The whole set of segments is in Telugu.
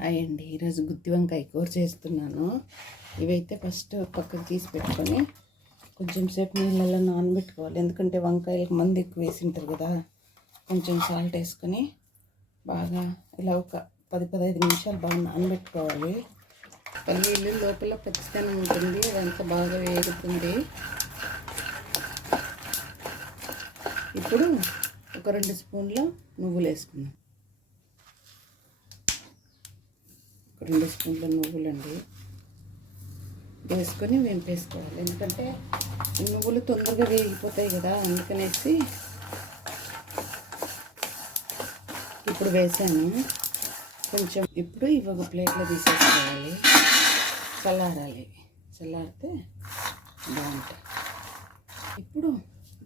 హాయ్ అండి ఈరోజు గుత్తి వంకాయ కూర చేస్తున్నాను. ఇవైతే ఫస్ట్ పక్కకు తీసి పెట్టుకొని కొంచెం సేపు నీళ్ళల్లో నానబెట్టుకోవాలి. ఎందుకంటే వంకాయలకు మంది ఎక్కువ వేసి ఉంటారు కదా కొంచెం సాల్ట్ వేసుకొని బాగా ఇలా ఒక పది పదహైదు నిమిషాలు బాగా నానబెట్టుకోవాలి. పల్లీలు లోపల పచ్చితనం ఉంటుంది అదంతా బాగా వేగుతుంది. ఇప్పుడు ఒక రెండు స్పూన్ల నువ్వులు వేసుకుందాం ఒక రెండు స్పూన్ల నువ్వులండి. వేసుకొని వేంపేసుకోవాలి. ఎందుకంటే నువ్వులు తొందరగా వేగిపోతాయి కదా అందుకనేసి ఇప్పుడు వేసాను. కొంచెం ఇప్పుడు ఇవి ఒక ప్లేట్లో తీసేసుకోవాలి. చల్లారాలి. చల్లారితే బాగుంటాయి. ఇప్పుడు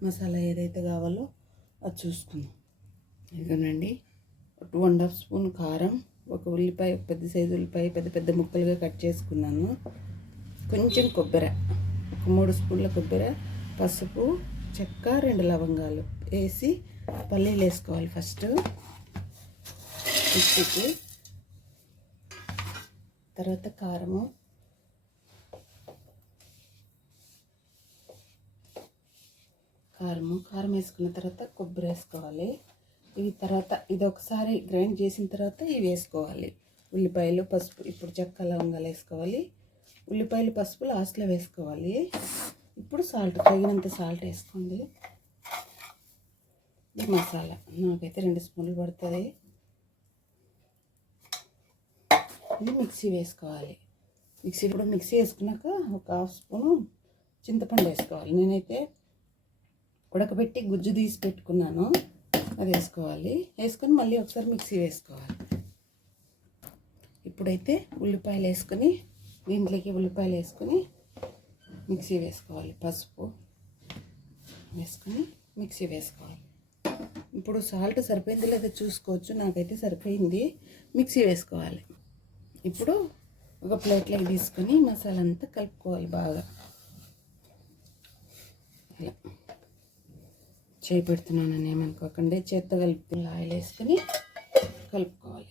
మసాలా ఏదైతే కావాలో అది చూసుకుందాం. ఇదిగోనండి. టూ అండ్ హాఫ్ స్పూన్ కారం. ఒక ఉల్లిపాయ పెద్ద సైజు ఉల్లిపాయ పెద్ద పెద్ద ముక్కలుగా కట్ చేసుకున్నాను. కొంచెం కొబ్బరి ఒక మూడు స్పూన్ల కొబ్బరి పసుపు చెక్క రెండు లవంగాలు వేసి పల్లీలు వేసుకోవాలి ఫస్ట్. మిక్సీకి. తర్వాత కారము. కారము. కారం వేసుకున్న తర్వాత కొబ్బరి వేసుకోవాలి. ఇవి తర్వాత ఇది ఒకసారి గ్రైండ్ చేసిన తర్వాత ఇవి వేసుకోవాలి. ఉల్లిపాయలు పసుపు ఇప్పుడు చెక్క లవంగాలు వేసుకోవాలి. ఉల్లిపాయలు పసుపు లాస్ట్లో వేసుకోవాలి. ఇప్పుడు సాల్ట్ తగినంత సాల్ట్ వేసుకోండి. ఇది మసాలా. నాకైతే రెండు స్పూన్లు పడుతుంది. ఇది మిక్సీ వేసుకోవాలి. మిక్సీ కూడా మిక్సీ వేసుకున్నాక ఒక హాఫ్ స్పూను చింతపండు వేసుకోవాలి. నేనైతే ఉడకబెట్టి గుజ్జు తీసి పెట్టుకున్నాను. అది వేసుకోవాలి. వేసుకొని మళ్ళీ ఒకసారి మిక్సీ వేసుకోవాలి. ఇప్పుడైతే ఉల్లిపాయలు వేసుకొని దీంట్లోకి ఉల్లిపాయలు వేసుకొని మిక్సీ వేసుకోవాలి. పసుపు వేసుకొని మిక్సీ వేసుకోవాలి. ఇప్పుడు సాల్ట్ సరిపోయింది లేదా చూసుకోవచ్చు. నాకైతే సరిపోయింది. మిక్సీ వేసుకోవాలి. ఇప్పుడు ఒక ప్లేట్లోకి తీసుకొని మసాలా అంతా కలుపుకోవాలి బాగా. చేయి పెడుతున్నానని ఏమనుకోకండి. చేత్తో కలిపి ఆయిల్ వేసుకొని కలుపుకోవాలి.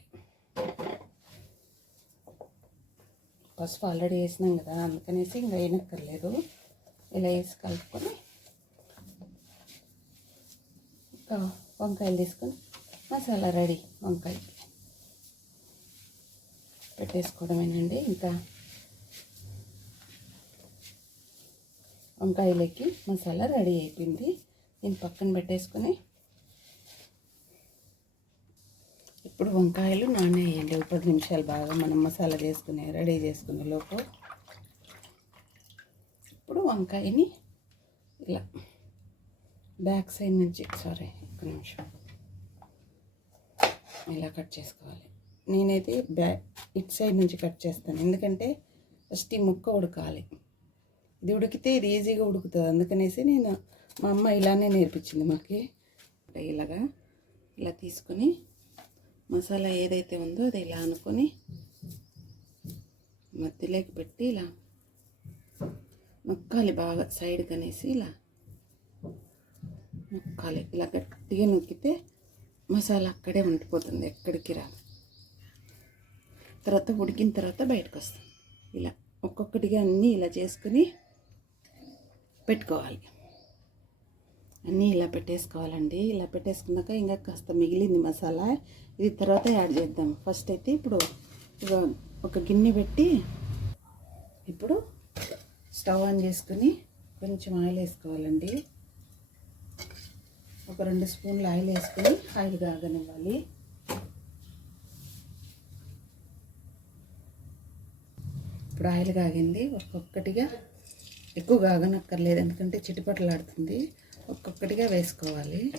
పసుపు ఆల్రెడీ వేసినాం కదా అందుకనేసి ఇంకా వేయనక్కర్లేదు. ఇలా వేసి కలుపుకొని ఇంకా వంకాయలు తీసుకొని మసాలా రెడీ వంకాయ పెట్టేసుకోవడమేనండి. ఇంకా వంకాయలకి మసాలా రెడీ అయిపోయింది. దీన్ని పక్కన పెట్టేసుకొని ఇప్పుడు వంకాయలు నానేయండి. ఒక పది నిమిషాలు బాగా మనం మసాలా చేసుకునే రెడీ చేసుకునే లోపు ఇప్పుడు వంకాయని ఇలా బ్యాక్ సైడ్ నుంచి సారీ ఒక నిమిషం. ఇలా కట్ చేసుకోవాలి. నేనైతే బ్యా ఇట్ సైడ్ నుంచి కట్ చేస్తాను. ఎందుకంటే ఫస్ట్ ఈ ముక్క ఉడకాలి. ఇది ఉడికితే ఇది ఈజీగా ఉడుకుతుంది. అందుకనేసి నేను మా అమ్మ ఇలానే నేర్పించింది మాకి. ఇలాగా ఇలా తీసుకొని మసాలా ఏదైతే ఉందో అది ఇలా అనుకొని మధ్యలోకి పెట్టి ఇలా నొక్కాలి బాగా సైడ్ కనేసి ఇలా నొక్కాలి. ఇలా గట్టిగా నొక్కితే మసాలా అక్కడే ఉండిపోతుంది ఎక్కడికి రాదు. తర్వాత ఉడికిన తర్వాత బయటకు వస్తుంది. ఇలా ఒక్కొక్కటిగా అన్నీ ఇలా చేసుకుని పెట్టుకోవాలి. అన్నీ ఇలా పెట్టేసుకోవాలండి. ఇలా పెట్టేసుకున్నాక ఇంకా కాస్త మిగిలింది మసాలా ఇది తర్వాత యాడ్ చేద్దాం. ఫస్ట్ అయితే ఇప్పుడు ఒక గిన్నె పెట్టి ఇప్పుడు స్టవ్ ఆన్ చేసుకుని కొంచెం ఆయిల్ వేసుకోవాలండి. ఒక రెండు స్పూన్లు ఆయిల్ వేసుకొని ఆయిల్ కాగనివ్వాలి. ఇప్పుడు ఆయిల్ కాగింది. ఒక్కొక్కటిగా ఎక్కువ కాగనక్కర్లేదు ఎందుకంటే చిటిపటలాడుతుంది. ఒక్కొక్కటిగా వేసుకోవాలి.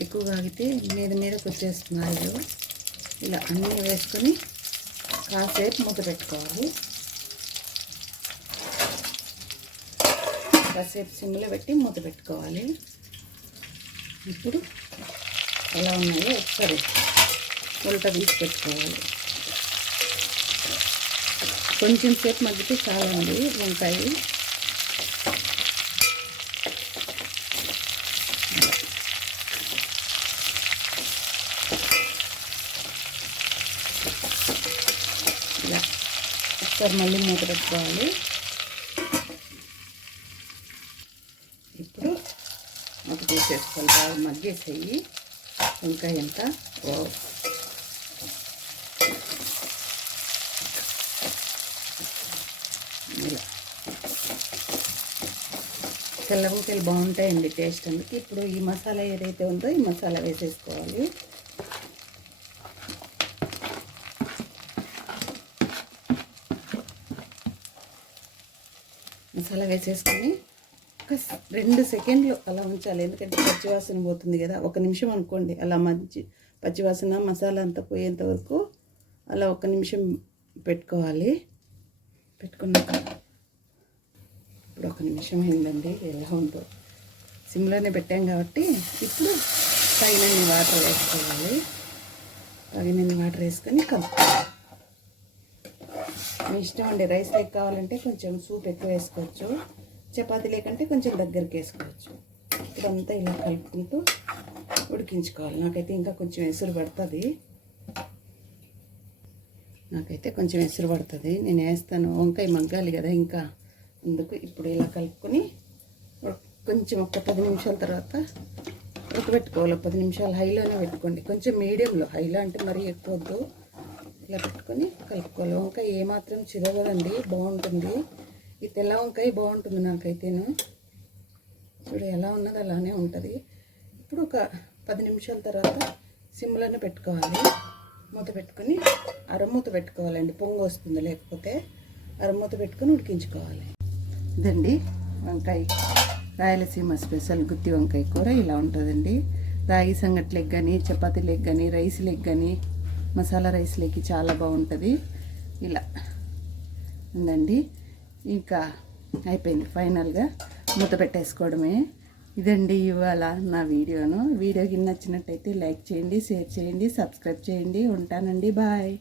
ఎక్కువ కాగితే మీద మీదకి వచ్చేస్తుంది ఇలా అన్నీ వేసుకొని కాసేపు మూత పెట్టుకోవాలి. కాసేపు సిమ్లో పెట్టి మూత పెట్టుకోవాలి. ఇప్పుడు ఎలా ఉన్నాయో ఒకసారి ఉల్ట తీసి పెట్టుకోవాలి. కొంచెం సేపు మగ్గితే చాలండి వంకాయ. ఒకసారి మళ్ళీ మూత పెట్టుకోవాలి. ఇప్పుడు మూత తీసేసుకోవాలి బాగా మగ్గేసేయి. ఇంకా ఎంత? ఓ. ఇలా. తెల్ల వంకాయలు బాగుంటాయండి టేస్ట్ అందుకే. ఇప్పుడు ఈ మసాలా ఏదైతే ఉందో ఈ మసాలా వేసేసుకోవాలి. మసాలా వేసేసుకొని ఒక రెండు సెకండ్లు అలా ఉంచాలి. ఎందుకంటే పచ్చివాసన పోతుంది కదా. ఒక నిమిషం అనుకోండి. అలా మంచి పచ్చివాసన మసాలా అంతా పోయేంత వరకు అలా ఒక నిమిషం పెట్టుకోవాలి. పెట్టుకున్నాక ఇప్పుడు ఒక నిమిషం అయిందండి. ఎలా ఉందో. సిమ్లోనే పెట్టాం కాబట్టి ఇప్పుడు తగినన్ని వాటర్ వేసుకోవాలి. తగినన్ని వాటర్ వేసుకొని కలుపుకోవాలి. మీ ఇష్టం అండి. రైస్ లెక్క కావాలంటే కొంచెం సూప్ ఎక్కువ వేసుకోవచ్చు. చపాతి లేకంటే కొంచెం దగ్గరికి వేసుకోవచ్చు. ఇదంతా ఇలా కలుపుకుంటూ ఉడికించుకోవాలి. నాకైతే ఇంకా కొంచెం ఎసురు పడుతుంది. నాకైతే కొంచెం ఎసురు పడుతుంది. నేను వేస్తాను. వంకాయ మగ్గాలి కదా ఇంకా. అందుకు ఇప్పుడు ఇలా కలుపుకొని కొంచెం ఒక పది నిమిషాల తర్వాత ఉడకబెట్టుకోవాలి. పది నిమిషాలు హైలోనే పెట్టుకోండి. కొంచెం మీడియంలో. హైలో అంటే మరీ ఎక్కువ ఇట్లా ఇలా పెట్టుకొని కలుపుకోవాలి. వంకాయ ఏమాత్రం చిరగదండి బాగుంటుంది. ఈ తెల్ల వంకాయ బాగుంటుంది నాకైతేను. చూడు ఎలా ఉన్నది అలానే ఉంటుంది. ఇప్పుడు ఒక పది నిమిషాల తర్వాత సిమ్లోనే పెట్టుకోవాలి. మూత పెట్టుకొని అరమూత పెట్టుకోవాలండి. పొంగు వస్తుంది లేకపోతే అరమూత పెట్టుకొని ఉడికించుకోవాలి. ఇదండి వంకాయ రాయలసీమ స్పెషల్ గుత్తి వంకాయ కూర. ఇలా ఉంటుందండి. రాగి సంగట్లకి కానీ చపాతీలకు కానీ లెగ్ కానీ మసాలా రైస్లోకి చాలా బాగుంటుంది. ఇలా ఉందండి. ఇంకా అయిపోయింది ఫైనల్గా మూత పెట్టేసుకోవడమే. ఇదండి ఇవాళ నా వీడియోను. వీడియోకి నచ్చినట్టయితే లైక్ చేయండి షేర్ చేయండి సబ్స్క్రైబ్ చేయండి. ఉంటానండి. బాయ్.